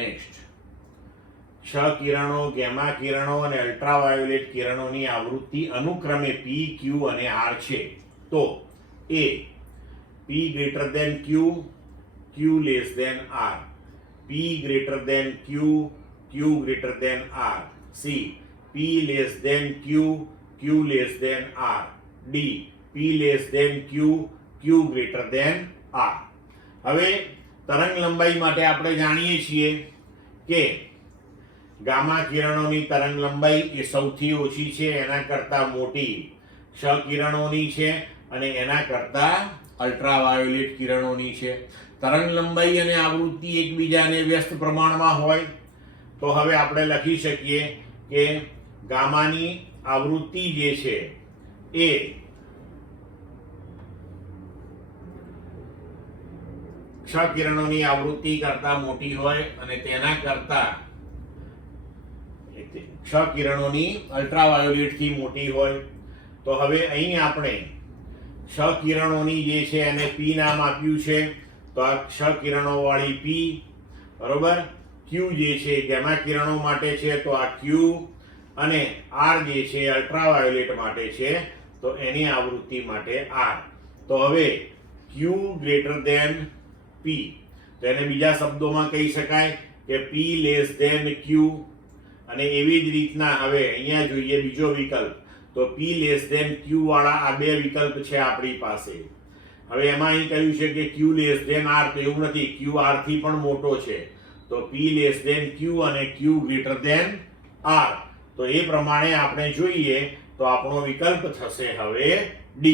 Next, ક્ષ કિરણો, gamma કિરણો અને અલ્ટ્રાવાયોલેટ કિરણોની આવૃત્તિ અનુક્રમે P, Q અને R છે. તો A P greater than Q, Q less than R. P greater than Q, Q greater than R. C P less than Q, Q less than R. D P less than Q, Q greater than R. હવે તરંગ લંબાઈ માટે આપણે જાણીએ છીએ કે gamma કિરણોની તરંગ લંબાઈ એ સૌથી ઓછી છે, એના કરતાં મોટી ક્ષ કિરણોની છે અને એના કરતાં અલ્ટ્રાવાયોલેટ કિરણોની છે. તરંગ લંબાઈ અને આવૃત્તિ એકબીજાને વ્યસ્ત પ્રમાણમાં હોય તો હવે આપણે લખી શકીએ કે ગામાની આવૃત્તિ જે છે એ ક્ષ કિરણોની આવૃત્તિ કરતાં મોટી હોય અને તેના કરતાં ક્ષ કિરણોની અલ્ટ્રાવાયોલેટ થી મોટી હોય. તો હવે અહીં આપણે ક્ષ કિરણોની જે છે એને P નામ આપ્યું છે, તો આ ક્ષ કિરણો વાળી P, બરોબર. Q જે છે ગેમા કિરણો માટે છે તો આ Q, અને R જે છે અલ્ટ્રાવાયોલેટ માટે છે તો એની આવૃત્તિ માટે R. તો હવે Q ગ્રેટર ધેન P, તો એને બીજા શબ્દોમાં કહી શકાય કે P લેસ ધેન Q. અને એવી જ રીતના હવે અહીંયા જોઈએ બીજો વિકલ્પ, તો P લેસ ધેન Q વાળા આ બે વિકલ્પ છે આપણી પાસે. હવે એમાં અહીં કહ્યું છે કે Q લેસ ધેન R, તો એવું નથી, Q R થી પણ મોટો છે તો P લેસ ધેન Q અને Q ગ્રેટર ધેન R. તો એ પ્રમાણે આપણે જોઈએ તો આપણો વિકલ્પ થશે હવે D.